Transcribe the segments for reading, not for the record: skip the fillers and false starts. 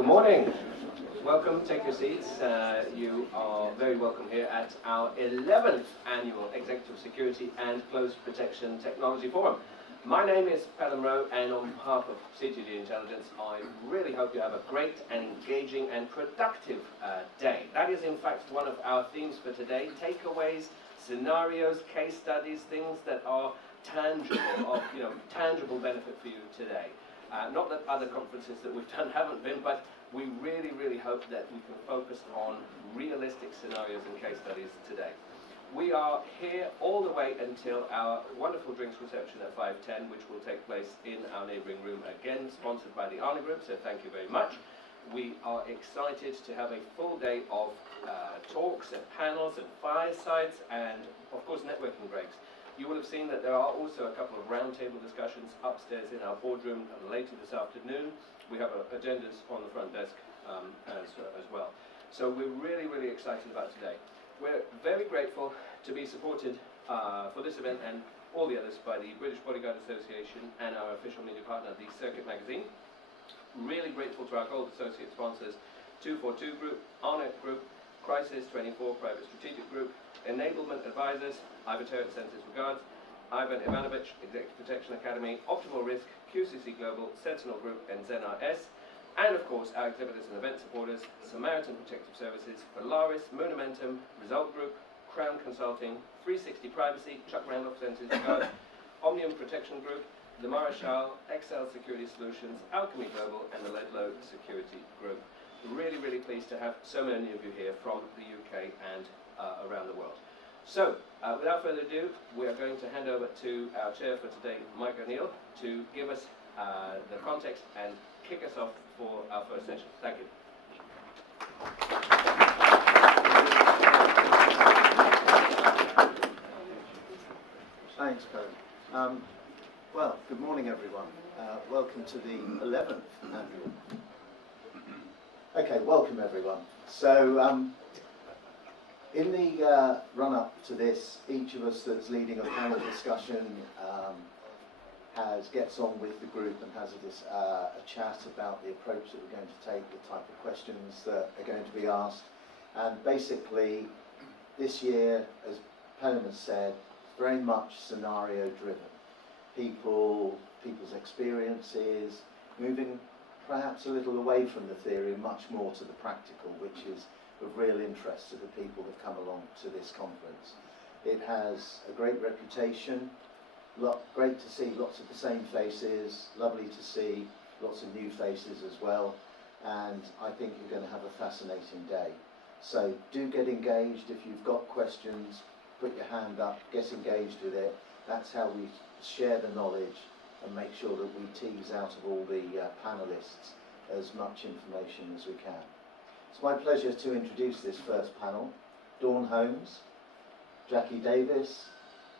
Good morning. Welcome, take your seats. You are very welcome here at our 11th Annual Executive Security and Close Protection Technology Forum. My name is Pelham Rowe, and on behalf of CTD Intelligence, I really hope you have a great and engaging and productive day. That is in fact one of our themes for today: takeaways, scenarios, case studies, things that are tangible, of tangible benefit for you today. Not that other conferences that we've done haven't been, but we really hope that we can focus on realistic scenarios and case studies today. We are here all the way until our wonderful drinks reception at 5:10, which will take place in our neighbouring room, again sponsored by the Arna Group, so thank you very much. We are excited to have a full day of talks and panels and firesides and, of course, networking breaks. You will have seen that there are also a couple of roundtable discussions upstairs in our boardroom later this afternoon. We have agendas on the front desk as well. So we're really excited about today. We're very grateful to be supported for this event and all the others by the British Bodyguard Association and our official media partner, the Circuit Magazine. Really grateful to our Gold Associate sponsors, 242 Group, Arna Group, Crisis 24 Private Strategic Group, Enablement Advisors, Ivoteric Centres Regards, Ivan Ivanovic, Executive Protection Academy, Optimal Risk, QCC Global, Sentinel Group, and ZenRS, and of course our exhibitors and event supporters, Samaritan Protective Services, Polaris, Monumentum, Result Group, Crown Consulting, 360 Privacy, Chuck Randolph Centres Regards, Omnium Protection Group, the Marshall, XL Security Solutions, Alchemy Global, and the Ledlow Security Group. Really pleased to have so many of you here from the UK and around the world. So, without further ado, we are going to hand over to our chair for today, Mike O'Neill, to give us the context and kick us off for our first session. Thank you. Thanks, Colin. Well, good morning, everyone. Welcome to the 11th annual. Okay, welcome, everyone. So, in the run-up to this, each of us that's leading a panel discussion gets on with the group and has a chat about the approach that we're going to take, the type of questions that are going to be asked. And basically, this year, as Pelham has said, very much scenario-driven. People's experiences, moving perhaps a little away from the theory, much more to the practical, which is of real interest to the people that come along to this conference. It has a great reputation, great to see lots of the same faces, lovely to see lots of new faces as well, and I think you're going to have a fascinating day. So do get engaged. If you've got questions, put your hand up, get engaged with it. That's how we share the knowledge and make sure that we tease out of all the panellists as much information as we can. It's my pleasure to introduce this first panel: Dawn Holmes, Jacquie Davis,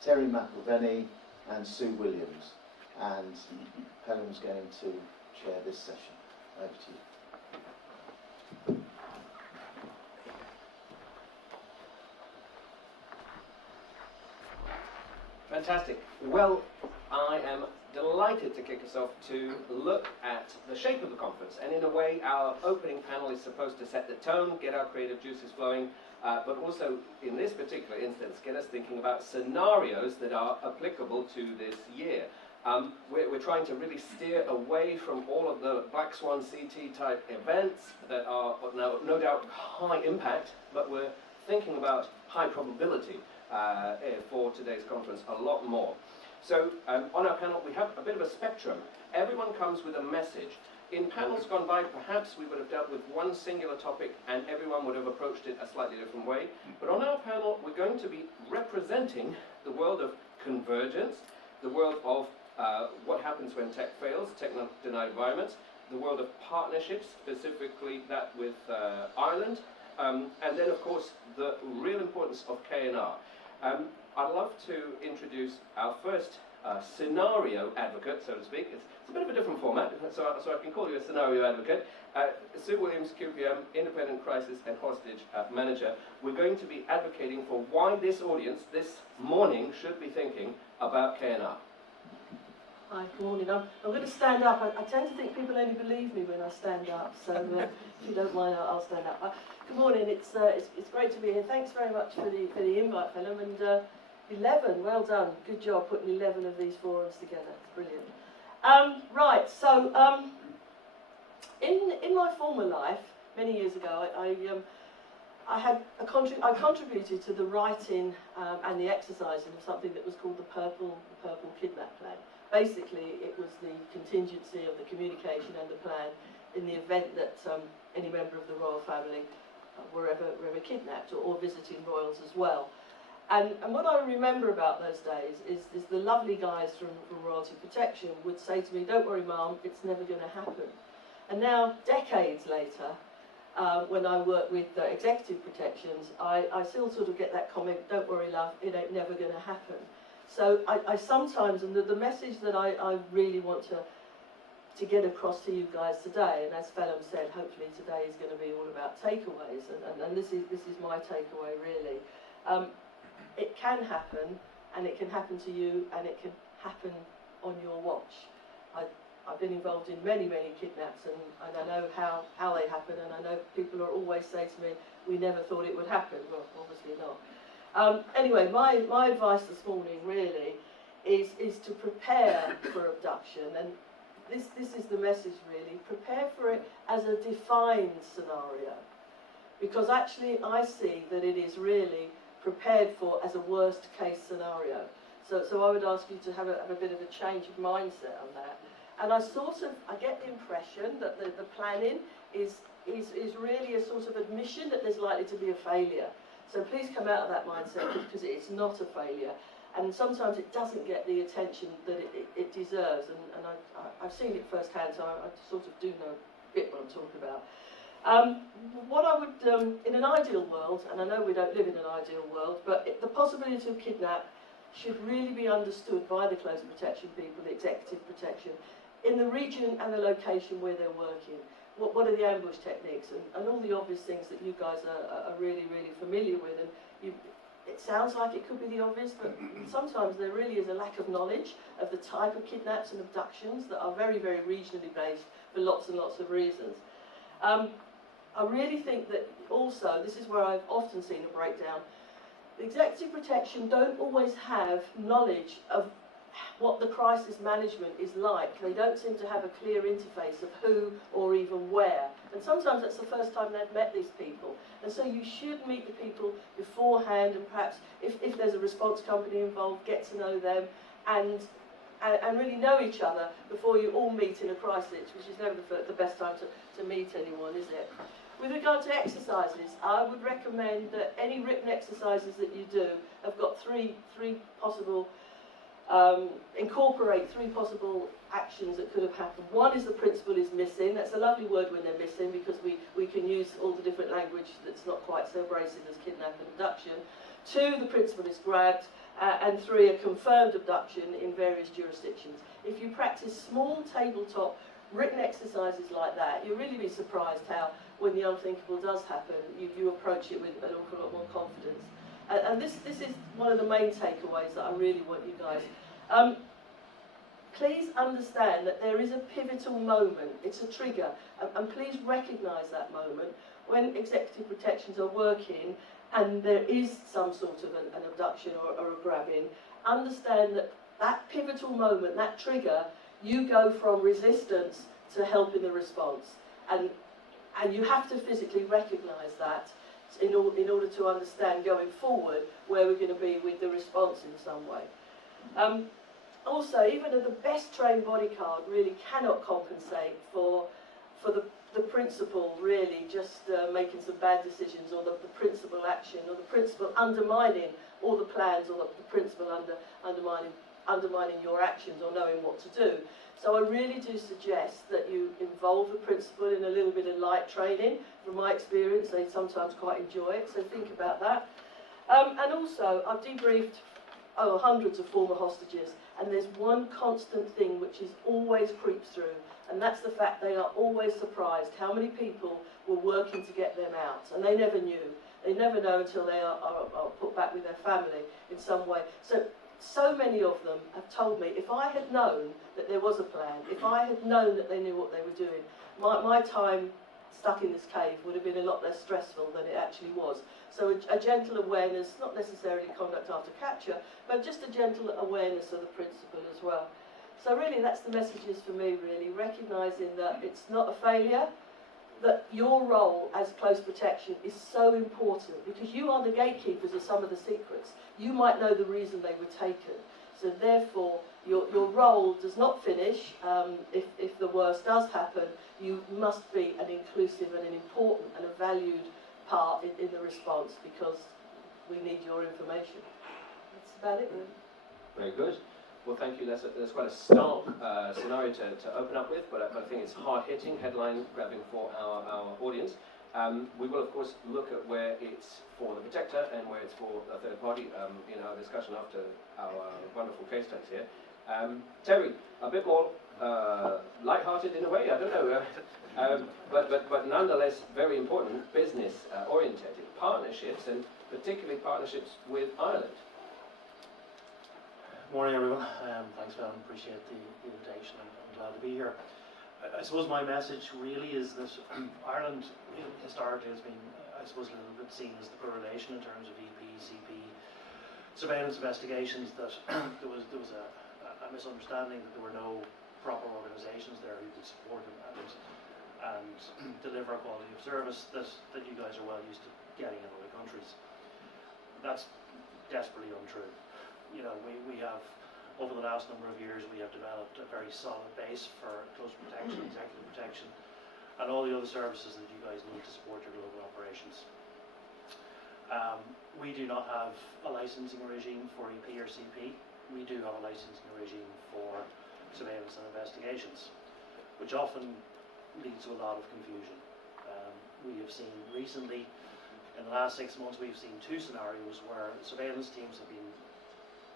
Terry McElveny, and Sue Williams. And Pelham's going to chair this session. Over to you. Fantastic. Well, I am delighted to kick us off to look at the shape of the conference, and in a way our opening panel is supposed to set the tone, get our creative juices flowing, but also in this particular instance get us thinking about scenarios that are applicable to this year. We're trying to really steer away from all of the Black Swan CT type events that are no doubt high impact, but we're thinking about high probability for today's conference a lot more. So on our panel we have a bit of a spectrum. Everyone comes with a message. In panels gone by, perhaps we would have dealt with one singular topic and everyone would have approached it a slightly different way. But on our panel we're going to be representing the world of convergence, the world of what happens when tech fails, tech-denied environments, the world of partnerships, specifically that with Ireland, and then of course the real importance of K&R. I'd love to introduce our first scenario advocate, so to speak. It's a bit of a different format, so I can call you a scenario advocate. Sue Williams QPM, Independent Crisis and Hostage Manager. We're going to be advocating for why this audience this morning should be thinking about K&R. Hi, good morning. I'm going to stand up. I tend to think people only believe me when I stand up, so if you don't mind, I'll stand up. Good morning. It's great to be here. Thanks very much for the invite, Phelim. And 11, well done. Good job putting 11 of these forums together. It's brilliant. Right. So in my former life, many years ago, I contributed to the writing and the exercising of something that was called the Purple Kidnap Plan. Basically, it was the contingency of the communication and the plan in the event that any member of the royal family were ever kidnapped or visiting royals as well. And what I remember about those days is the lovely guys from Royalty Protection would say to me, "Don't worry, Mum, it's never going to happen." And now, decades later, when I work with executive protections, I still sort of get that comment, "Don't worry, love, it ain't never going to happen." So I sometimes, and the message that I really want to get across to you guys today, and as Phelim said, hopefully today is going to be all about takeaways, and this is my takeaway really. It can happen, and it can happen to you, and it can happen on your watch. I've been involved in many kidnaps, and I know how they happen, and I know people are always say to me, "We never thought it would happen." Well, obviously not. Anyway, my advice this morning really is to prepare for abduction, and this is the message really. Prepare for it as a defined scenario, because actually I see that it is really prepared for as a worst case scenario. So I would ask you to have a bit of a change of mindset on that. And I get the impression that the planning is really a sort of admission that there's likely to be a failure. So please come out of that mindset, because it's not a failure. And sometimes it doesn't get the attention that it deserves. And I've seen it firsthand, so I sort of do know a bit what I'm talking about. What I would, in an ideal world, and I know we don't live in an ideal world, but the possibility of kidnap should really be understood by the close protection people, the executive protection, in the region and the location where they're working. What are the ambush techniques, and all the obvious things that you guys are really familiar with. And it sounds like it could be the obvious, but sometimes there really is a lack of knowledge of the type of kidnaps and abductions that are very regionally based for lots and lots of reasons. I really think that also, this is where I've often seen a breakdown, the executive protection don't always have knowledge of what the crisis management is like. They don't seem to have a clear interface of who or even where. And sometimes that's the first time they've met these people. And so you should meet the people beforehand, and perhaps if there's a response company involved, get to know them and really know each other before you all meet in a crisis, which is never the best time to meet anyone, is it? With regard to exercises, I would recommend that any written exercises that you do have got three possible incorporate three possible actions that could have happened. One is the principal is missing. That's a lovely word when they're missing, because we can use all the different language that's not quite so abrasive as kidnap and abduction. Two, the principal is grabbed. And three, a confirmed abduction in various jurisdictions. If you practice small tabletop written exercises like that, you'll really be surprised how, when the unthinkable does happen, you approach it with an awful lot more confidence. And this is one of the main takeaways that I really want you guys. Please understand that there is a pivotal moment. It's a trigger, and please recognise that moment when executive protections are working and there is some sort of an abduction or a grabbing. Understand that pivotal moment, that trigger, you go from resistance to help in the response, and you have to physically recognise that in order to understand going forward where we're going to be with the response in some way. Also, even the best trained bodyguard really cannot compensate for the principal really just making some bad decisions, or the principal action, or the principal undermining all the plans, or the principal undermining your actions or knowing what to do. So I really do suggest that you involve the principal in a little bit of light training. From my experience, they sometimes quite enjoy it, so think about that. And also, I've debriefed hundreds of former hostages, and there's one constant thing which is always creeps through, and that's the fact they are always surprised how many people were working to get them out, and they never knew. They never know until they are put back with their family in some way. So so many of them have told me, if I had known that there was a plan, if I had known that they knew what they were doing, my time stuck in this cave would have been a lot less stressful than it actually was. So a gentle awareness, not necessarily conduct after capture, but just a gentle awareness of the principle as well. So really that's the messages for me, really, recognising that it's not a failure, that your role as close protection is so important because you are the gatekeepers of some of the secrets. You might know the reason they were taken. So therefore, your role does not finish. If the worst does happen, you must be an inclusive and an important and a valued part in the response because we need your information. That's about it, really. Very good. Well, thank you. That's quite a stark scenario to open up with, but I think it's hard-hitting, headline-grabbing for our audience. We will, of course, look at where it's for the protector and where it's for a third party in our discussion after our wonderful case studies here. Terry, a bit more light-hearted in a way, I don't know, but nonetheless very important, business-orientated partnerships, and particularly partnerships with Ireland. Morning everyone, thanks Phil, appreciate the invitation, I'm glad to be here. I suppose my message really is that Ireland historically has been, I suppose, a little bit seen as the poor relation in terms of EP, CP, surveillance investigations, that there was a misunderstanding that there were no proper organisations there who could support and deliver a quality of service that you guys are well used to getting in other countries. That's desperately untrue. You know, we have, over the last number of years, we have developed a very solid base for close protection, executive protection, and all the other services that you guys need to support your global operations. We do not have a licensing regime for EP or CP. We do have a licensing regime for surveillance and investigations, which often leads to a lot of confusion. We have seen recently, in the last 6 months, we've seen 2 scenarios where surveillance teams have been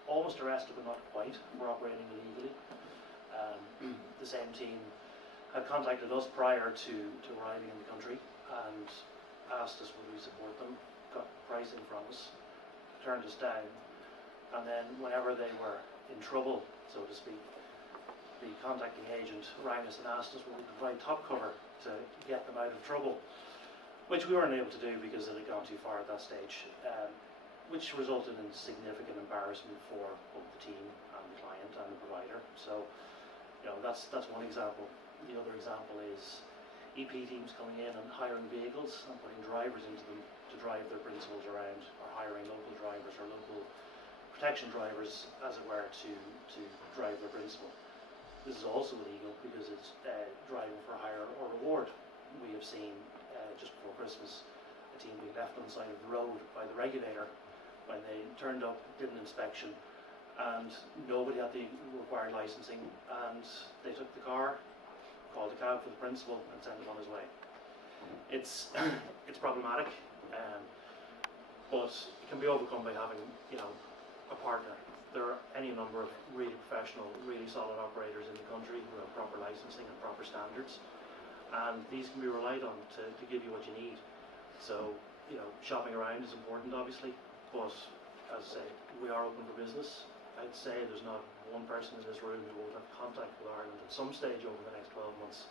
almost arrested but not quite for operating illegally. The same team had contacted us prior to arriving in the country and asked us would we support them, got pricing from us, turned us down, and then whenever they were in trouble, so to speak, the contacting agent rang us and asked us would we provide top cover to get them out of trouble, which we weren't able to do because it had gone too far at that stage. Which resulted in significant embarrassment for both the team and the client and the provider. So, you know, that's one example. The other example is EP teams coming in and hiring vehicles and putting drivers into them to drive their principals around, or hiring local drivers or local protection drivers, as it were, to drive their principal. This is also illegal because it's driving for hire or reward. We have seen just before Christmas a team being left on the side of the road by the regulator when they turned up, did an inspection, and nobody had the required licensing, and they took the car, called a cab for the principal, and sent him on his way. It's problematic, but it can be overcome by having, you know, a partner. There are any number of really professional, really solid operators in the country who have proper licensing and proper standards, and these can be relied on to give you what you need. So, you know, shopping around is important, obviously. But, as I say, we are open for business. I'd say there's not one person in this room who won't have contact with Ireland at some stage over the next 12 months.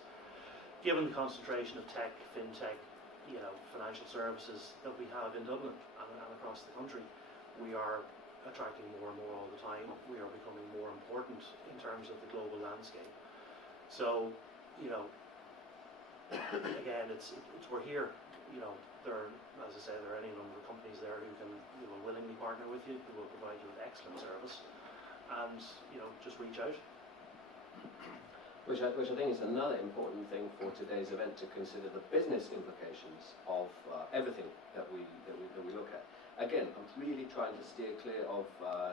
Given the concentration of tech, fintech, you know, financial services that we have in Dublin and across the country, we are attracting more and more all the time. We are becoming more important in terms of the global landscape. So, you know, again, it's we're here. You know, there are, as I say, there are any number of companies there who will willingly partner with you, who will provide you with excellent service, and, you know, just reach out. Which I think is another important thing for today's event, to consider the business implications of everything that we look at. Again, I'm really trying to steer clear of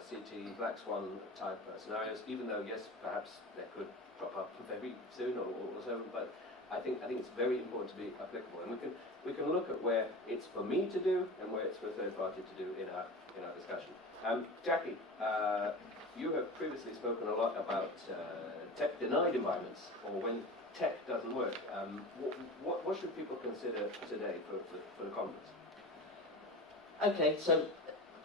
CT, Black Swan type scenarios, even though yes, perhaps they could crop up very soon or so, but I think it's very important to be applicable, and we can look at where it's for me to do and where it's for a third party to do in our discussion. Jacquie, you have previously spoken a lot about tech denied environments, or when tech doesn't work. What should people consider today for the conference? Okay, so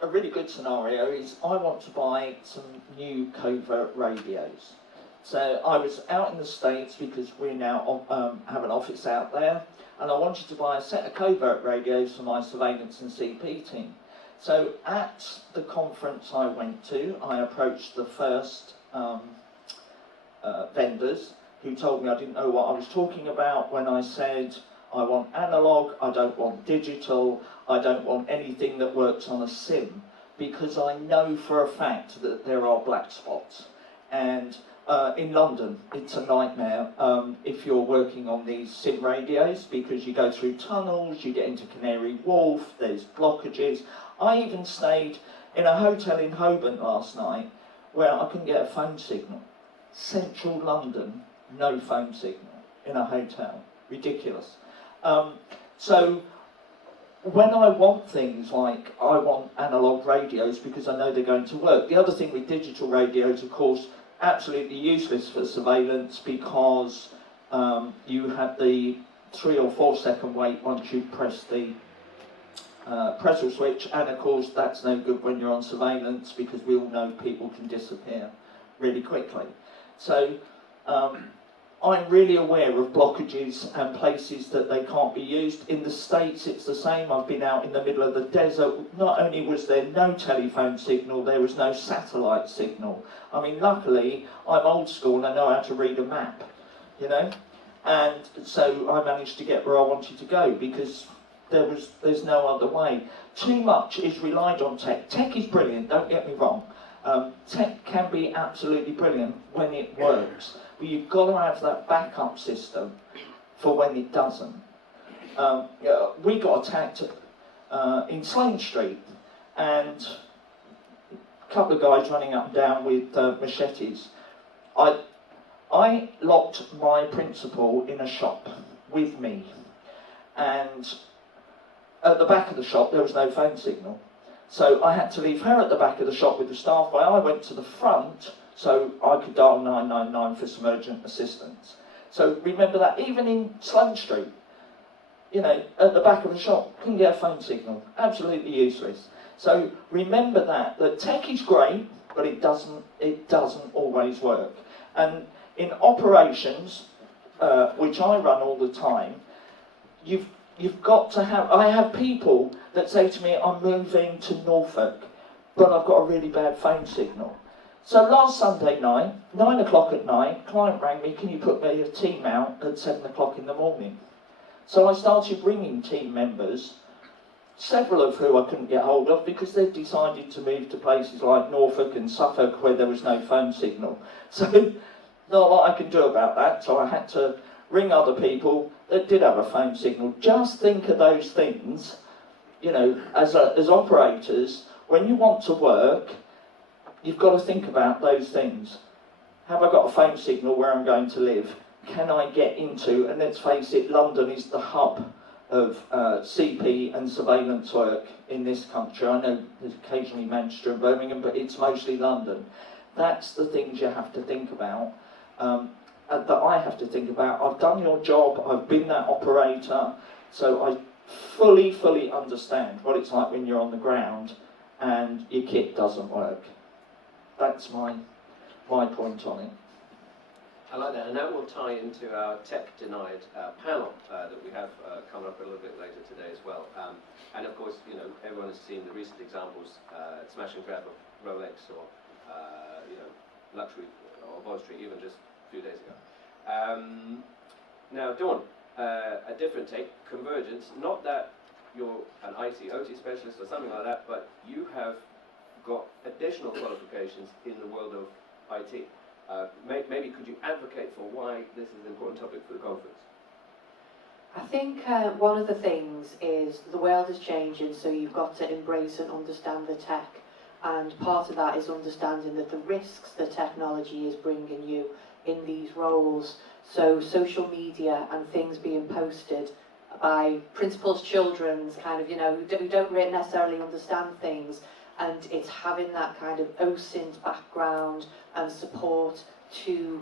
a really good scenario is I want to buy some new covert radios. So I was out in the States because we now have an office out there, and I wanted to buy a set of covert radios for my surveillance and CP team. So at the conference I went to, I approached the first vendors who told me I didn't know what I was talking about when I said, I want analog, I don't want digital, I don't want anything that works on a SIM, because I know for a fact that there are black spots. And in London, it's a nightmare if you're working on these SIM radios, because you go through tunnels, you get into Canary Wharf, there's blockages. I even stayed in a hotel in Holborn last night where I couldn't get a phone signal. Central London, no phone signal in a hotel. Ridiculous. So when I want things like, I want analog radios because I know they're going to work. The other thing with digital radios, of course, absolutely useless for surveillance because you have the 3 or 4 second wait once you press the pressure switch, and of course that's no good when you're on surveillance because we all know people can disappear really quickly. So I'm really aware of blockages and places that they can't be used. In the States it's the same. I've been out in the middle of the desert. Not only was there no telephone signal, there was no satellite signal. I mean, luckily I'm old school and I know how to read a map, you know, and so I managed to get where I wanted to go because there's no other way. Too much is relied on tech. Tech is brilliant, don't get me wrong. Tech can be absolutely brilliant when it works, but you've got to have that backup system for when it doesn't. We got attacked in Sloane Street, and a couple of guys running up and down with machetes. I locked my principal in a shop with me, and at the back of the shop there was no phone signal. So I had to leave her at the back of the shop with the staff guy. I went to the front so I could dial 999 for some urgent assistance. So remember that, even in Sloane Street, you know, at the back of the shop, couldn't get a phone signal. Absolutely useless. So remember that tech is great, but it doesn't always work. And in operations, which I run all the time, you've got to have, I have people that say to me, I'm moving to Norfolk, but I've got a really bad phone signal. So last Sunday night, 9 o'clock at night, client rang me, can you put me a team out at 7 o'clock in the morning? So I started ringing team members, several of who I couldn't get hold of because they'd decided to move to places like Norfolk and Suffolk where there was no phone signal. So not a lot I can do about that, so I had to ring other people that did have a phone signal. Just think of those things, you know, as operators, when you want to work, you've got to think about those things. Have I got a phone signal where I'm going to live? Can I get into, and let's face it, London is the hub of CP and surveillance work in this country. I know there's occasionally Manchester and Birmingham, but it's mostly London. That's the things you have to think about. That I have to think about. I've done your job, I've been that operator, so I fully understand what it's like when you're on the ground and your kit doesn't work. That's my point on it. I like that, and that will tie into our tech denied panel that we have coming up a little bit later today as well. And of course, you know, everyone has seen the recent examples, smash and grab of Rolex or you know, luxury or upholstery, even just a few days ago. Now, Dawn, a different take, Convergence. Not that you're an IT, OT specialist or something like that, but you have got additional qualifications in the world of IT. Maybe could you advocate for why this is an important topic for the conference? I think one of the things is the world is changing, so you've got to embrace and understand the tech. And part of that is understanding that the risks the technology is bringing you in these roles. So social media and things being posted by principals' children's kind of, you know, who don't really necessarily understand things, and it's having that kind of OSINT background and support to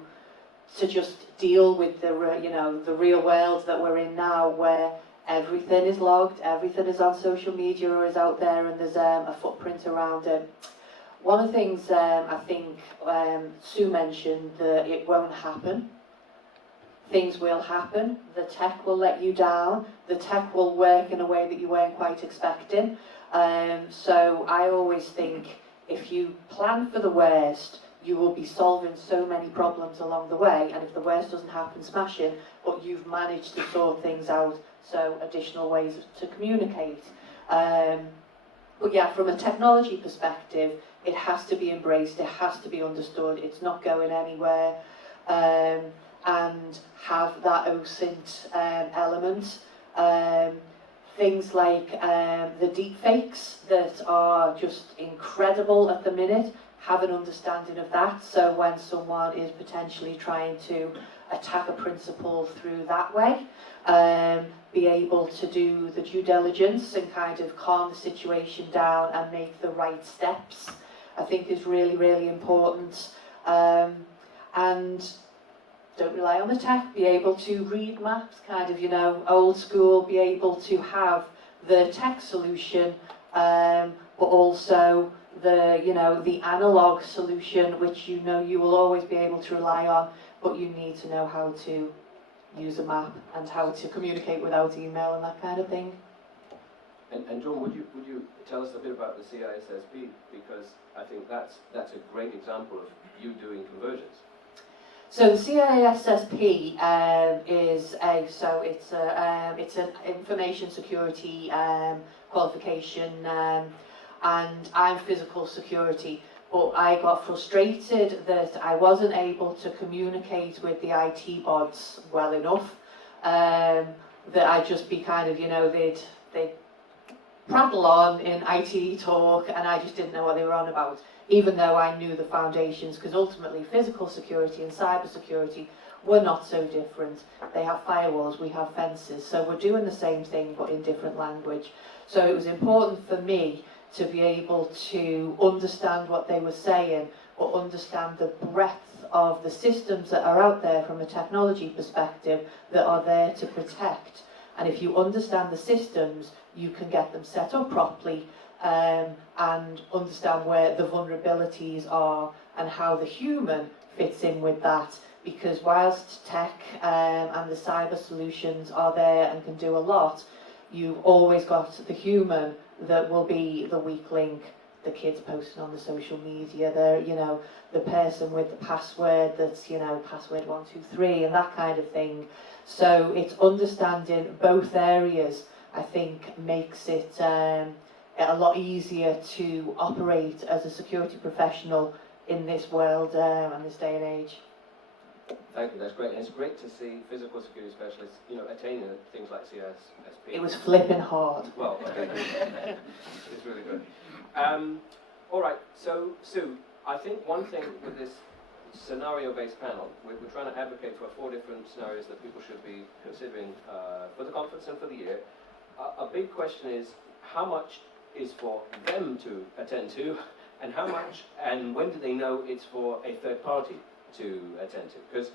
just deal with the, you know, the real world that we're in now, where everything is logged, everything is on social media or is out there, and there's a footprint around it. One of the things I think Sue mentioned, that it won't happen. Things will happen. The tech will let you down. The tech will work in a way that you weren't quite expecting. So I always think if you plan for the worst, you will be solving so many problems along the way, and if the worst doesn't happen, smashing, but you've managed to sort things out, so additional ways to communicate. But yeah, from a technology perspective, it has to be embraced, it has to be understood, it's not going anywhere, and have that OSINT element. Things like the deepfakes that are just incredible at the minute, have an understanding of that, so when someone is potentially trying to attack a principle through that way, be able to do the due diligence and kind of calm the situation down and make the right steps, I think is really, really important. And don't rely on the tech, be able to read maps, kind of, you know, old school, be able to have the tech solution, but also the, you know, the analog solution, which you know you will always be able to rely on, but you need to know how to use a map and how to communicate without email and that kind of thing. And John, would you tell us a bit about the CISSP, because I think that's a great example of you doing convergence. So the CISSP is it's an information security qualification, and I'm physical security. But I got frustrated that I wasn't able to communicate with the IT bods well enough. That I'd just be kind of, you know, they'd prattle on in IT talk, and I just didn't know what they were on about, even though I knew the foundations, because ultimately physical security and cyber security were not so different. They have firewalls, we have fences, so we're doing the same thing but in different language. So it was important for me to be able to understand what they were saying, but understand the breadth of the systems that are out there from a technology perspective that are there to protect. And if you understand the systems, you can get them set up properly, and understand where the vulnerabilities are and how the human fits in with that. Because whilst tech and the cyber solutions are there and can do a lot, you've always got the human that will be the weak link. The kids posting on the social media, the person with the password that's, password 123 and that kind of thing. So it's understanding both areas, I think, makes it a lot easier to operate as a security professional in this world and this day and age. Thank you, that's great. And it's great to see physical security specialists, attaining things like CISSP. It was flipping hard. Well, okay. It's really good. All right, so Sue, I think one thing with this scenario-based panel, we're trying to advocate for 4 different scenarios that people should be considering for the conference and for the year. A big question is, how much is for them to attend to, and how much, and when do they know it's for a third party to attend to? Because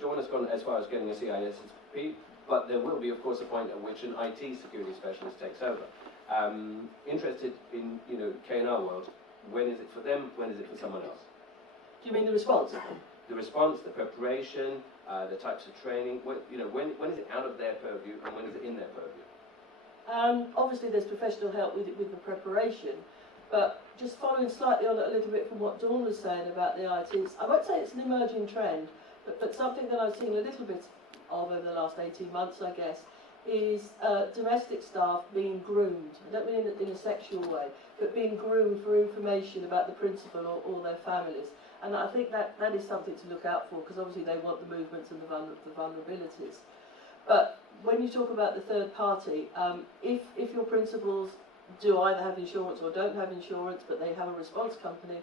Dawn has gone as far as getting a CISSP, but there will be, of course, a point at which an IT security specialist takes over. Interested in K&R world, when is it for them? When is it for someone else? Do you mean the response? The response, the preparation, the types of training. When is it out of their purview, and when is it in their purview? Obviously, there's professional help with the preparation, but just following slightly on a little bit from what Dawn was saying about the IT, I won't say it's an emerging trend, but something that I've seen a little bit of over the last 18 months, I guess, is domestic staff being groomed. I don't mean in a sexual way, but being groomed for information about the principal or their families. And I think that is something to look out for, because obviously they want the movements and the vulnerabilities. But when you talk about the third party, if your principals do either have insurance or don't have insurance, but they have a response company,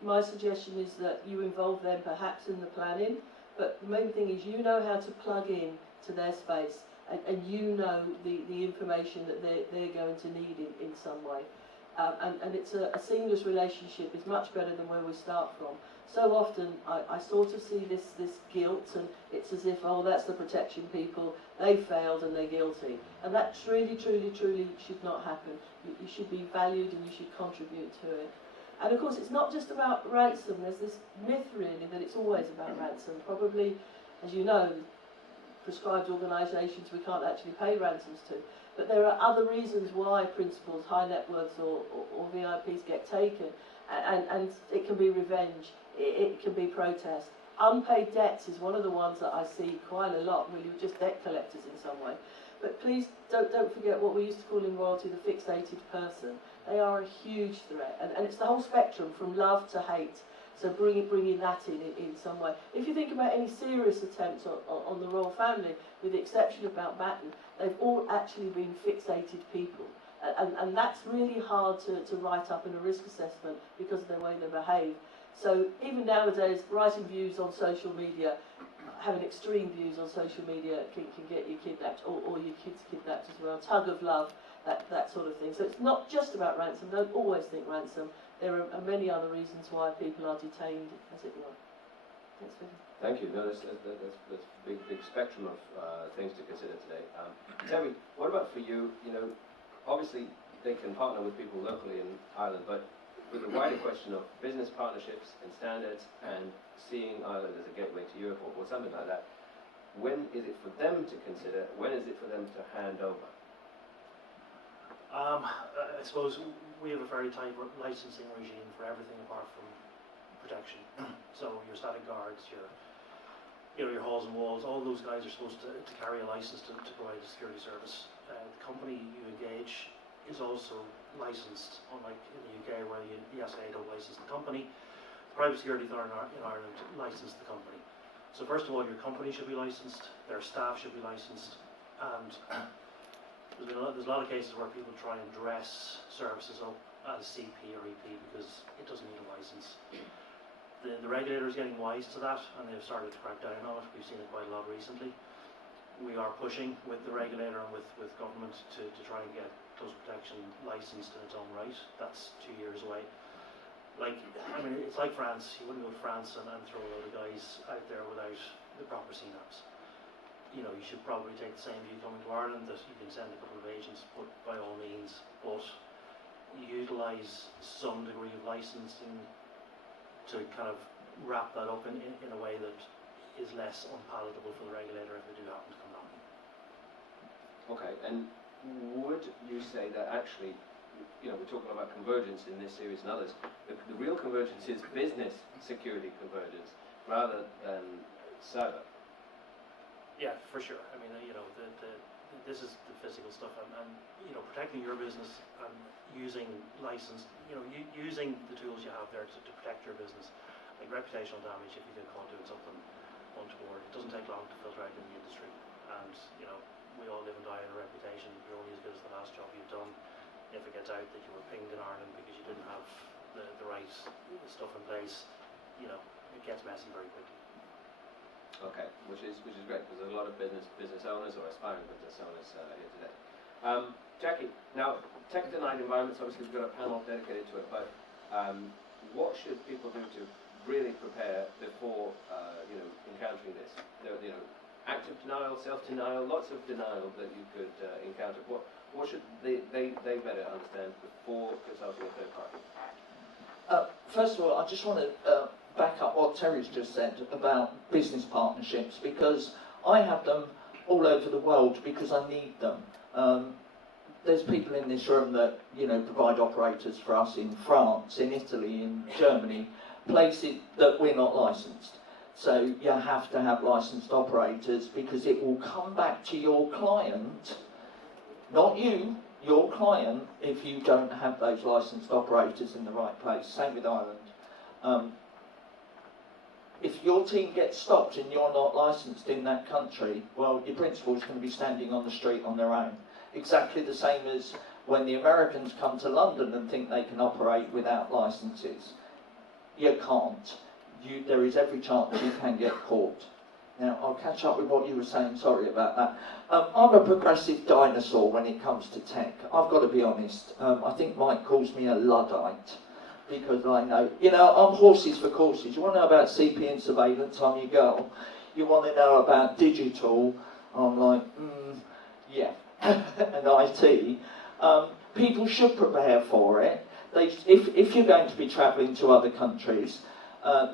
my suggestion is that you involve them perhaps in the planning. But the main thing is you know how to plug in to their space, and you know the information that they're going to need in some way. and it's a seamless relationship. Is much better than where we start from. So often I sort of see this guilt, and it's as if, oh, that's the protection people, they failed and they're guilty. And that truly should not happen. You should be valued and you should contribute to it. And of course, it's not just about ransom. There's this myth, really, that it's always about ransom. Probably, as you know, prescribed organisations we can't actually pay ransoms to. But there are other reasons why principals, high net worths or VIPs get taken. And it can be revenge, it can be protest. Unpaid debts is one of the ones that I see quite a lot, really, just debt collectors in some way. But please don't forget what we used to call in royalty the fixated person. They are a huge threat, and it's the whole spectrum from love to hate. So bringing that in some way. If you think about any serious attempts on the royal family, with the exception of Mountbatten, they've all actually been fixated people. And that's really hard to write up in a risk assessment because of the way they behave. So even nowadays, writing views on social media, having extreme views on social media can get you kidnapped, or your kids kidnapped as well. Tug of love, that sort of thing. So it's not just about ransom. Don't always think ransom. There are many other reasons why people are detained, as it were. Thanks, Vivian. Thank you. No, that's a big spectrum of things to consider today. Terry, what about for you? You know, obviously they can partner with people locally in Ireland, but with the wider question of business partnerships and standards and seeing Ireland as a gateway to Europe or something like that, when is it for them to consider? When is it for them to hand over? I suppose we have a very tight licensing regime for everything apart from protection. So your static guards, your halls and walls, all those guys are supposed to carry a license to provide a security service. The company you engage is also licensed, unlike in the UK where the SA don't license the company. The Private Security Authority in Ireland license the company. So first of all, your company should be licensed, their staff should be licensed, and there's a lot of cases where people try and dress services up as CP or EP because it doesn't need a license. The regulator is getting wise to that, and they've started to crack down on it. We've seen it quite a lot recently. We are pushing with the regulator and with government to try and get close protection licensed in its own right. That's 2 years away. Like, I mean, it's like France. You wouldn't go to France and throw a load of guys out there without the proper CNAPs. You know, you should probably take the same view coming to Ireland, that you can send a couple of agents, but by all means, but utilise some degree of licensing to kind of wrap that up in a way that is less unpalatable for the regulator if they do happen to come down. Okay, and would you say that actually, you know, we're talking about convergence in this series and others, the real convergence is business security convergence rather than cyber? Yeah, for sure. I mean, you know, this is the physical stuff, and you know, protecting your business and using licensed, you know, using the tools you have there to protect your business. Like reputational damage, if you get caught doing something untoward, it doesn't take long to filter out in the industry. And you know, we all live and die on a reputation. You're only as good as the last job you've done. If it gets out that you were pinged in Ireland because you didn't have the right stuff in place, you know, it gets messy very quickly. Okay, which is great, because there's a lot of business owners or aspiring business owners here today. Jacquie, now tech-denied environments, obviously we've got a panel dedicated to it, but what should people do to really prepare before you know, encountering this? You know, active denial, self-denial, lots of denial that you could encounter. What should they better understand before consulting a third party? First of all, I just want to back up what Terry's just said about business partnerships, because I have them all over the world because I need them. There's people in this room that, you know, provide operators for us in France, in Italy, in Germany, places that we're not licensed. So you have to have licensed operators because it will come back to your client, not you, your client, if you don't have those licensed operators in the right place. Same with Ireland. If your team gets stopped and you're not licensed in that country, well, your principal's going to be standing on the street on their own. Exactly the same as when the Americans come to London and think they can operate without licenses. You can't. There is every chance you can get caught. Now, I'll catch up with what you were saying, sorry about that. I'm a progressive dinosaur when it comes to tech. I've got to be honest. I think Mike calls me a Luddite, because I know, I'm horses for courses. You want to know about CP and surveillance, I'm your girl. You want to know about digital, I'm like, yeah, and IT. People should prepare for it. If you're going to be travelling to other countries,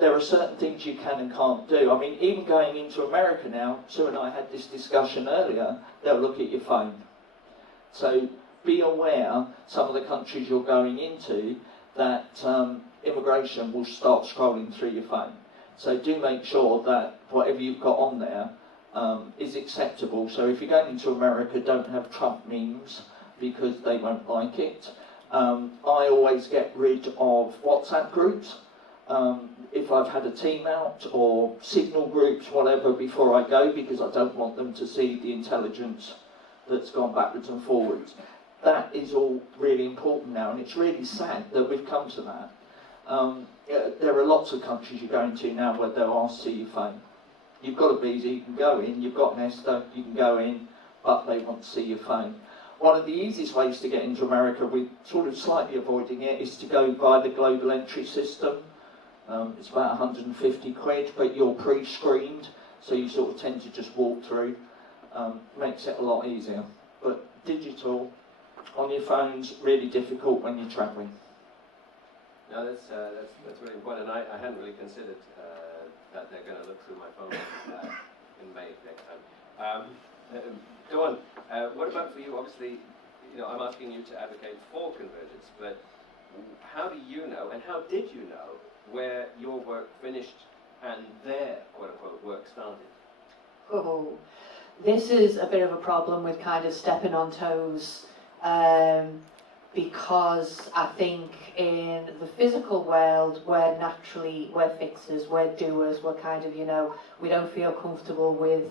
there are certain things you can and can't do. I mean, even going into America now, Sue and I had this discussion earlier, they'll look at your phone. So be aware, some of the countries you're going into, that immigration will start scrolling through your phone. So do make sure that whatever you've got on there is acceptable. So if you're going into America, don't have Trump memes, because they won't like it. I always get rid of WhatsApp groups. If I've had a team out, or signal groups, whatever, before I go, because I don't want them to see the intelligence that's gone backwards and forwards. That is all really important now, and it's really sad that we've come to that. There are lots of countries you're going to now where they'll ask to see your phone. You've got a visa, you can go in, you've got Nesta, you can go in, but they want to see your phone. One of the easiest ways to get into America, we're sort of slightly avoiding it, is to go via the global entry system. It's about 150 quid, but you're pre-screened, so you sort of tend to just walk through. Makes it a lot easier. But digital on your phone's really difficult when you're travelling. No, that's really important, and I hadn't really considered that they're going to look through my phone in May next time. Dawn, what about for you? Obviously, I'm asking you to advocate for convergence, but how do you know, and how did you know, where your work finished and their quote-unquote work started? Oh, this is a bit of a problem with kind of stepping on toes, because I think in the physical world we're fixers, we're doers, we're kind of, we don't feel comfortable with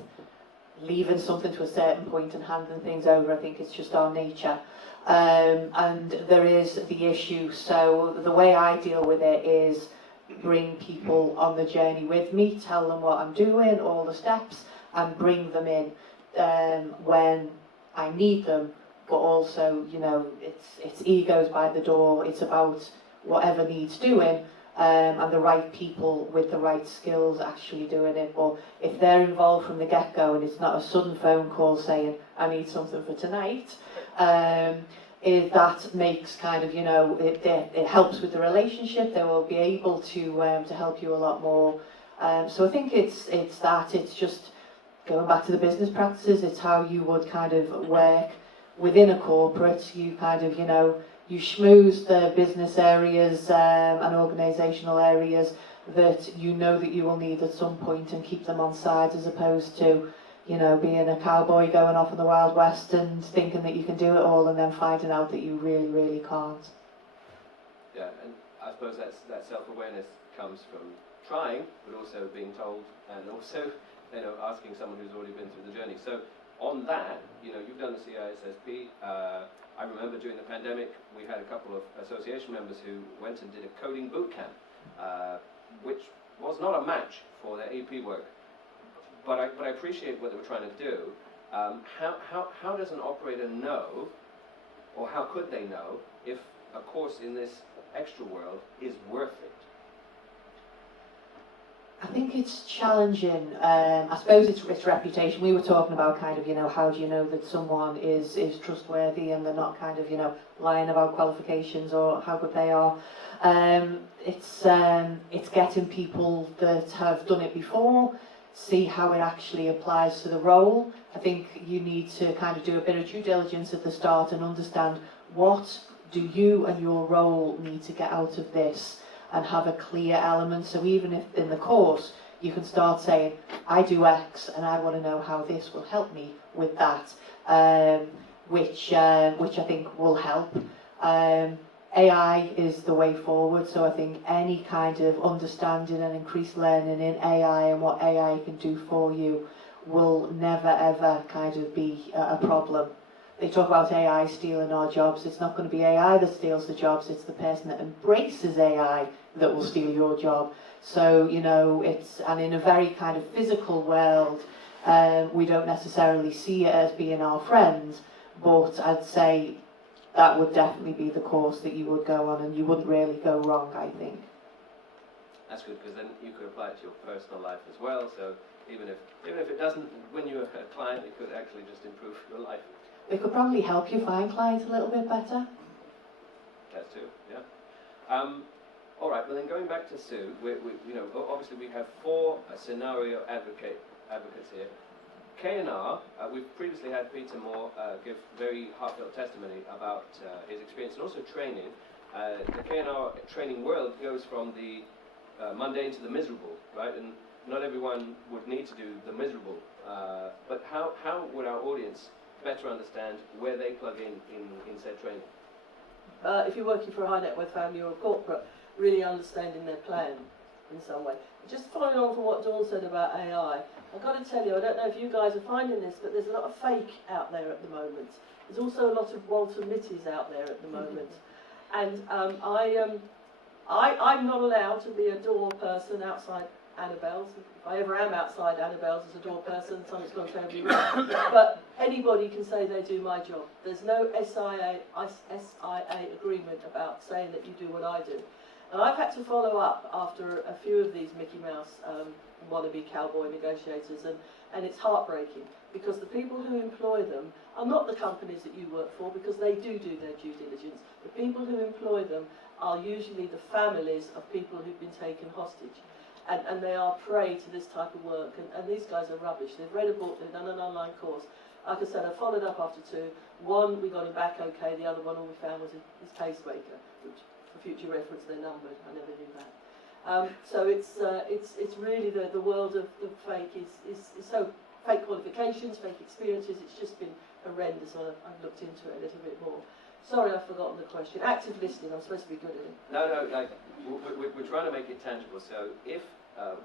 leaving something to a certain point and handing things over. I think it's just our nature. And there is the issue, so the way I deal with it is bring people on the journey with me, tell them what I'm doing, all the steps, and bring them in when I need them. But also, it's egos by the door. It's about whatever needs doing, and the right people with the right skills actually doing it. But if they're involved from the get-go and it's not a sudden phone call saying, I need something for tonight, that makes kind of, it helps with the relationship. They will be able to help you a lot more. So I think it's just going back to the business practices. It's how you would kind of work within a corporate. You kind of, you schmooze the business areas and organisational areas that that you will need at some point, and keep them on side, as opposed to being a cowboy going off in the Wild West and thinking that you can do it all and then finding out that you really, really can't. Yeah, and I suppose that self-awareness comes from trying, but also being told, and also asking someone who's already been through the journey. So on that, you've done the CISSP. I remember during the pandemic, we had a couple of association members who went and did a coding boot camp, which was not a match for their EP work. But I appreciate what they were trying to do. How does an operator know, or how could they know, if a course in this extra world is worth it? I think it's challenging. I suppose it's reputation. We were talking about kind of, how do you know that someone is trustworthy and they're not kind of, lying about qualifications or how good they are. It's getting people that have done it before, see how it actually applies to the role. I think you need to kind of do a bit of due diligence at the start and understand, what do you and your role need to get out of this, and have a clear element. So even if in the course you can start saying, I do X and I want to know how this will help me with that, which I think will help. AI is the way forward, so I think any kind of understanding and increased learning in AI and what AI can do for you will never ever kind of be a problem. they talk about AI stealing our jobs. It's not going to be AI that steals the jobs, it's the person that embraces AI that will steal your job. So, you know, and in a very kind of physical world, we don't necessarily see it as being our friends, but I'd say that would definitely be the course that you would go on, and you wouldn't really go wrong, I think. That's good, because then you could apply it to your personal life as well. So even if it doesn't win you a client, it could actually just improve your life. It could probably help you find clients a little bit better. That too, yeah. All right. Well, then going back to Sue, you know, obviously we have 4 scenario advocates here. K&R, we've previously had Peter Moore give very heartfelt testimony about his experience and also training. The K&R training world goes from the mundane to the miserable, right? And not everyone would need to do the miserable. But how would our audience better understand where they plug in said training? If you're working for a high net worth family or a corporate, really understanding their plan in some way. Just following on from what Dawn said about AI, I've got to tell you, I don't know if you guys are finding this, but there's a lot of fake out there at the moment. There's also a lot of Walter Mitty's out there at the moment. And I'm not allowed to be a door person outside Annabelle's. If I ever am outside Annabelle's as a door person, something's gone terribly wrong. But anybody can say they do my job. There's no SIA agreement about saying that you do what I do. And I've had to follow up after a few of these Mickey Mouse wannabe cowboy negotiators, and it's heartbreaking, because the people who employ them are not the companies that you work for, because they do their due diligence. The people who employ them are usually the families of people who've been taken hostage. And they are prey to this type of work, and these guys are rubbish. They've read a book, they've done an online course. Like I said, I followed up after 2. One, we got him back okay, the other one, all we found was his pacemaker, which, for future reference, they're numbered. I never knew that. So it's really the world of fake is so, fake qualifications, fake experiences. It's just been horrendous. I've looked into it a little bit more. Sorry, I've forgotten the question. Active listening, I'm supposed to be good at it. No, like, we're trying to make it tangible. So if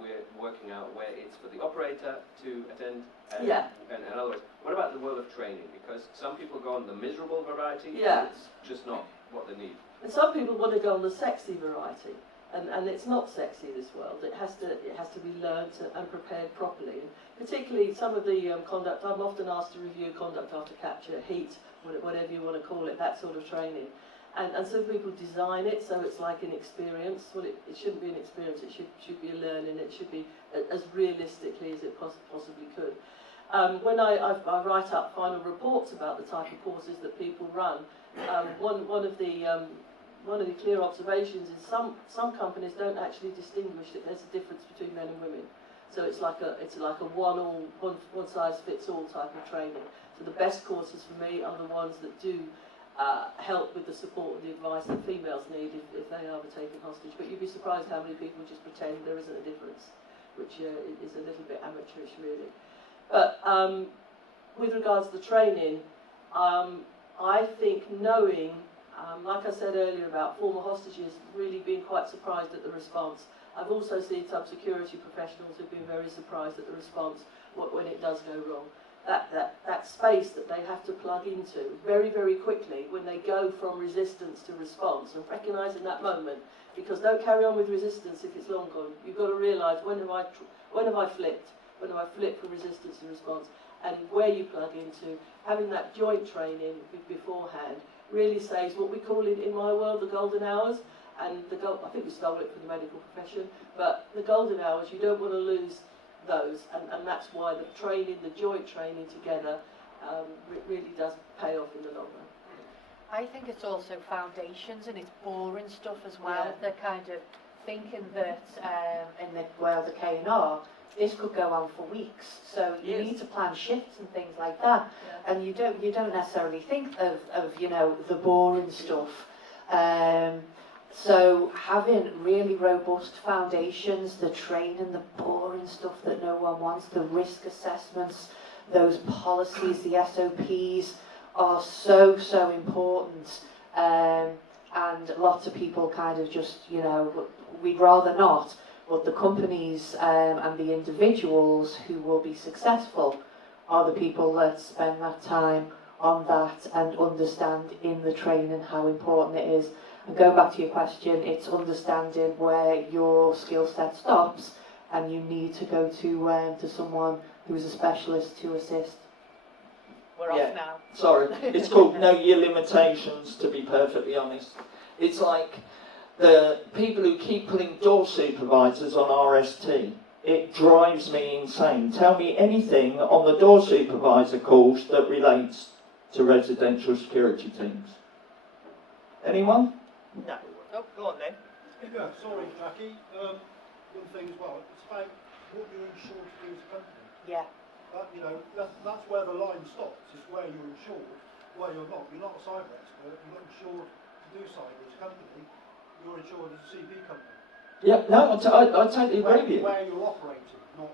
we're working out where it's for the operator to attend, and in other words, what about the world of training? Because some people go on the miserable variety, and it's just not what they need. And some people want to go on the sexy variety, and it's not sexy, this world. It has to be learned and prepared properly. And particularly some of the conduct, I'm often asked to review conduct after capture, heat, whatever you want to call it, that sort of training. And some people design it so it's like an experience. Well, it shouldn't be an experience, it should be a learning, it should be as realistically as it possibly could. When I write up final reports about the type of courses that people run, one of the clear observations is some companies don't actually distinguish that there's a difference between men and women. So it's like a one size fits all type of training. So the best courses for me are the ones that do help with the support and the advice that females need if they are taken hostage. But you'd be surprised how many people just pretend there isn't a difference, which is a little bit amateurish, really. But with regards to the training, I think knowing, like I said earlier about former hostages, really being quite surprised at the response. I've also seen some security professionals who've been very surprised at the response when it does go wrong. That space that they have to plug into very, very quickly when they go from resistance to response, and recognising that moment, because don't carry on with resistance if it's long gone. You've got to realise when have I flipped? When have I flipped from resistance to response? And where you plug into, having that joint training beforehand really saves what we call in my world the golden hours. And I think we stole it from the medical profession, but the golden hours, you don't want to lose those, and that's why the training, the joint training together, really does pay off in the long run. I think it's also foundations, and it's boring stuff as well. They're kind of thinking that in the world of K&R, this could go on for weeks, so you need to plan shifts and things like that, and you don't necessarily think of the boring stuff. So having really robust foundations, the training, the boring stuff that no one wants, the risk assessments, those policies, the SOPs are so important. And lots of people kind of just, we'd rather not, but the companies and the individuals who will be successful are the people that spend that time on that and understand in the training how important it is. And going back to your question, it's understanding where your skill set stops and you need to go to someone who is a specialist to assist. We're Yeah. off now. Sorry, it's called Know Your Limitations, to be perfectly honest. It's like the people who keep pulling door supervisors on RST. It drives me insane. Tell me anything on the door supervisor course that relates to residential security teams. Anyone? No. Oh, go on then. Yeah, sorry, Jackie. One thing as well, it's about what you're insured to do as a company. Yeah. That's where the line stops. It's where you're insured, where you're not. You're not a cyber expert. You're not insured to do cyber as a company. You're insured as a CB company. Yeah, no, I totally agree with you. Where you're operating, not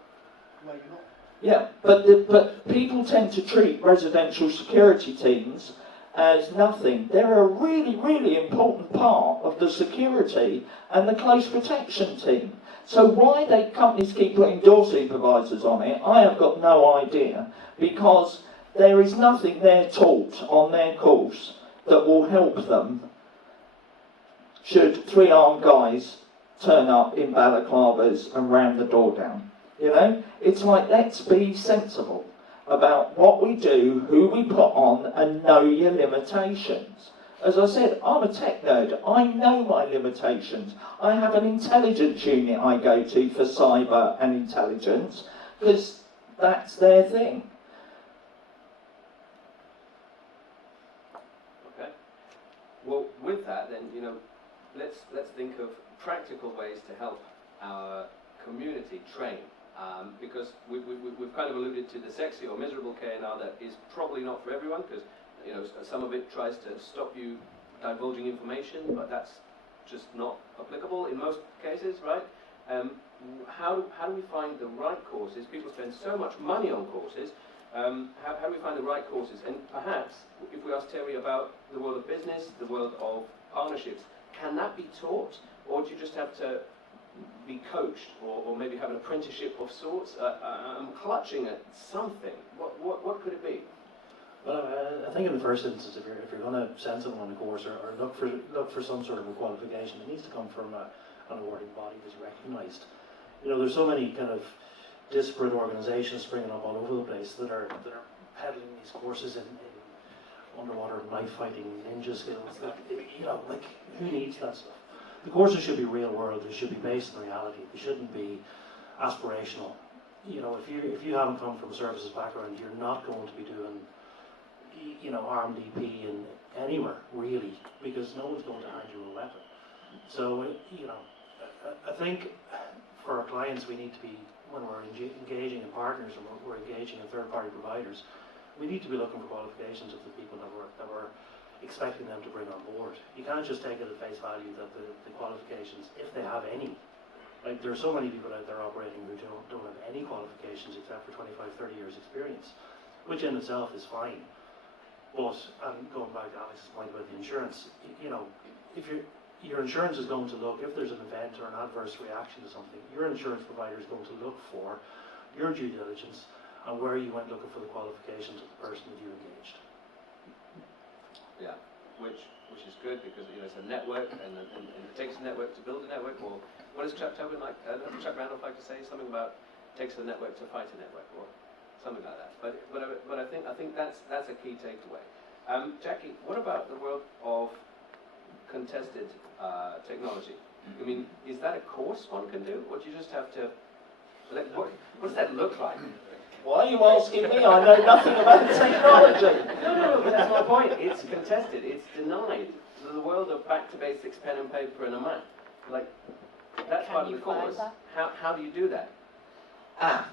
where you're not. Yeah, but people tend to treat residential security teams as nothing. They're a really, really important part of the security and the close protection team. So why companies keep putting door supervisors on it, I have got no idea, because there is nothing they're taught on their course that will help them should three armed guys turn up in balaclavas and ram the door down. You know, it's like, let's be sensible about what we do, who we put on, and know your limitations. As I said, I'm a tech nerd. I know my limitations. I have an intelligence unit I go to for cyber and intelligence, because that's their thing. Okay. Well, with that, then, let's think of practical ways to help our community train. Because we've kind of alluded to the sexy or miserable care now that is probably not for everyone, because some of it tries to stop you divulging information, but that's just not applicable in most cases, right? How do we find the right courses? People spend so much money on courses. How do we find the right courses? And perhaps, if we ask Terry about the world of business, the world of partnerships, can that be taught, or do you just have to be coached, or maybe have an apprenticeship of sorts? I'm clutching at something. What could it be? Well, I think in the first instance, if you're going to send someone on a course or look for some sort of a qualification, it needs to come from an awarding body that's recognised. There's so many kind of disparate organisations springing up all over the place that are peddling these courses in underwater knife fighting ninja skills. That, who needs that stuff? The courses should be real world. They should be based on reality. They shouldn't be aspirational. If you haven't come from a services background, you're not going to be doing armed EP in anywhere really, because no one's going to hand you a weapon. So I think for our clients, we need to be, when we're engaging in partners and we're engaging in third-party providers, we need to be looking for qualifications of the people that we're expecting them to bring on board. You can't just take it at face value that the qualifications, if they have any, like there are so many people out there operating who don't have any qualifications except for 25, 30 years experience, which in itself is fine. But, and going back to Alex's point about the insurance, if your insurance is going to look, if there's an event or an adverse reaction to something, your insurance provider is going to look for your due diligence and where you went looking for the qualifications of the person that you engaged. Yeah, which is good, because it's a network, and it takes a network to build a network. Or what does Chuck Randolph like to say? Something about takes a network to fight a network, or something like that. But I think that's a key takeaway. Jackie, what about the world of contested technology? I mean, is that a course one can do, or do you just have to? What does that look like? Why are you asking me? I know nothing about technology. No, but that's my point. It's contested. It's denied. The world of back to basics, pen and paper and a map. That's part of the course. How do you do that?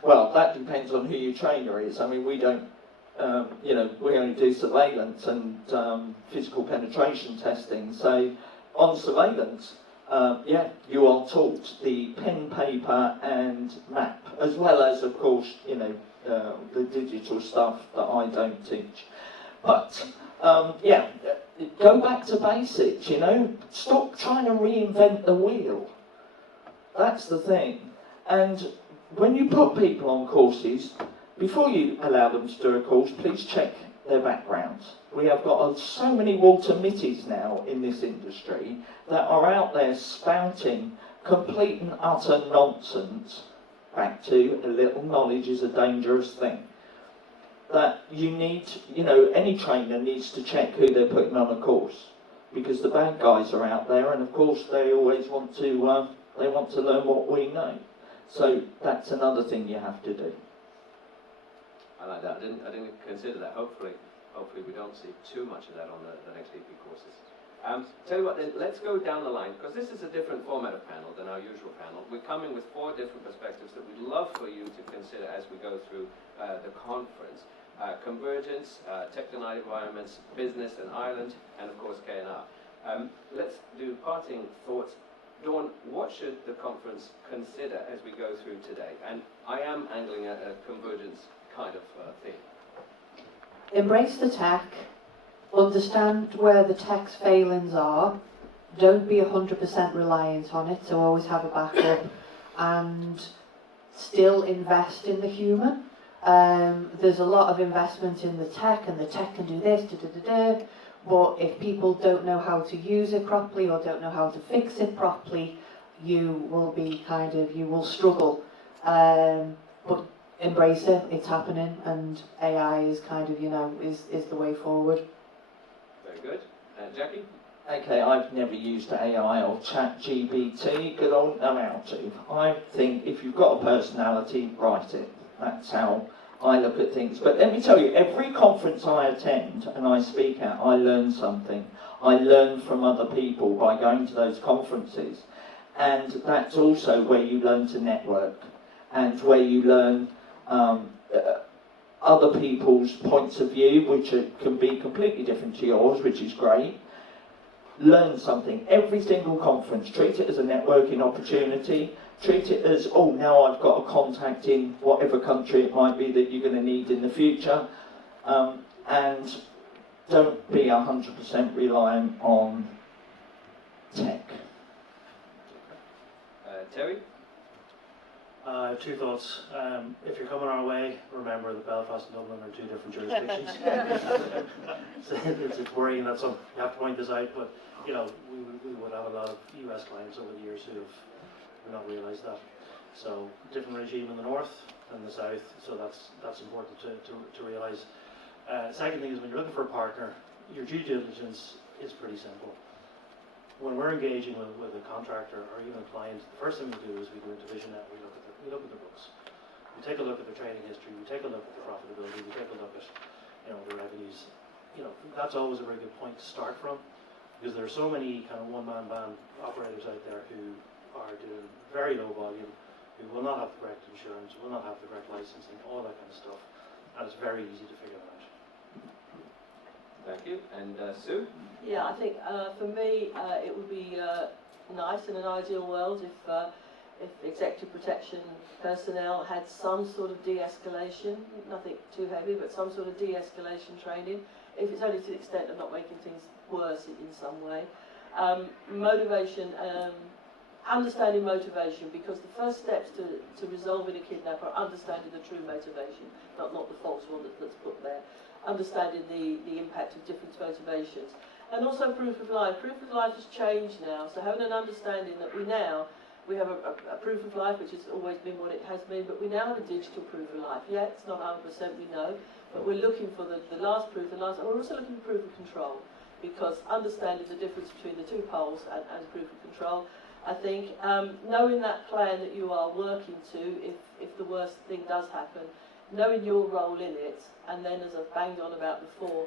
Well, that depends on who your trainer is. I mean, we don't, we only do surveillance and physical penetration testing. So on surveillance, you are taught the pen, paper and map, as well as, of course, the digital stuff that I don't teach. But, go back to basics, stop trying to reinvent the wheel. That's the thing. And when you put people on courses, before you allow them to do a course, please check their backgrounds. We have got so many Walter Mitties now in this industry that are out there spouting complete and utter nonsense. Back to a little knowledge is a dangerous thing. That you need, any trainer needs to check who they're putting on a course, because the bad guys are out there, and of course they always want to learn what we know. So that's another thing you have to do. I like that. I didn't consider that. Hopefully we don't see too much of that on the next EP courses. Tell you what, then, let's go down the line, because this is a different format of panel than our usual panel. We're coming with 4 different perspectives that we'd love for you to consider as we go through the conference. Convergence, tech-denied environments, business and Ireland, and of course K&R. Let's do parting thoughts. Dawn, what should the conference consider as we go through today? And I am angling at a convergence kind of thing. Embrace the tech, understand where the tech's failings are, don't be 100% reliant on it, so always have a backup, and still invest in the human. There's a lot of investment in the tech, and the tech can do this, but if people don't know how to use it properly or don't know how to fix it properly, you will struggle. But embrace it, it's happening, and AI is is the way forward. Very good. Jackie? Okay, I've never used AI or ChatGPT because I wouldn't know how to. I think if you've got a personality, write it. That's how I look at things. But let me tell you, every conference I attend and I speak at, I learn something. I learn from other people by going to those conferences. And that's also where you learn to network and where you learn other people's points of view, which can be completely different to yours, which is great. Learn something. Every single conference, treat it as a networking opportunity. Treat it as, now I've got a contact in whatever country it might be that you're going to need in the future. And don't be 100% reliant on tech. Terry? I have 2 thoughts. If you're coming our way, remember that Belfast and Dublin are 2 different jurisdictions. So it's worrying that you have to point this out, but we would have a lot of US clients over the years who have not realised that. So different regime in the north than the south, so that's important to realise. Second thing is, when you're looking for a partner, your due diligence is pretty simple. When we're engaging with a contractor or even a client, the first thing we do is we go into VisionNet, we look at the books. We take a look at the trading history, we take a look at the profitability, we take a look at the revenues. That's always a very good point to start from, because there are so many kind of one-man band operators out there who are doing very low volume, who will not have the correct insurance, will not have the correct licensing, all that kind of stuff, and it's very easy to figure that out. Thank you. And Sue? Yeah, I think for me it would be nice in an ideal world if executive protection personnel had some sort of de-escalation, nothing too heavy, but some sort of de-escalation training, if it's only to the extent of not making things worse in some way. Motivation, understanding motivation, because the first steps to resolving a kidnap are understanding the true motivation, not the false one that's put there. Understanding the impact of different motivations. And also proof of life. Proof of life has changed now, so having an understanding that we have a proof of life, which has always been what it has been, but we now have a digital proof of life. Yeah, it's not 100%, we know, but we're looking for the last proof, and we're also looking for proof of control, because understanding the difference between the 2 poles and proof of control, I think knowing that plan that you are working to, if the worst thing does happen, knowing your role in it, and then, as I've banged on about before,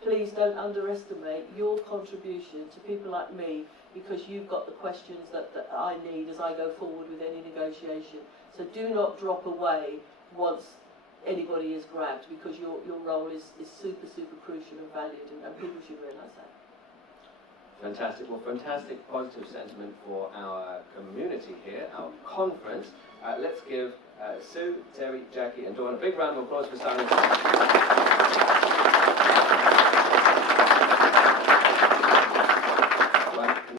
please don't underestimate your contribution to people like me, because you've got the questions that I need as I go forward with any negotiation. So do not drop away once anybody is grabbed, because your role is super, super crucial and valued, and people should realise that. Fantastic. Well, fantastic positive sentiment for our community here, our conference. Let's give Sue, Terry, Jackie and Dawn a big round of applause for signing.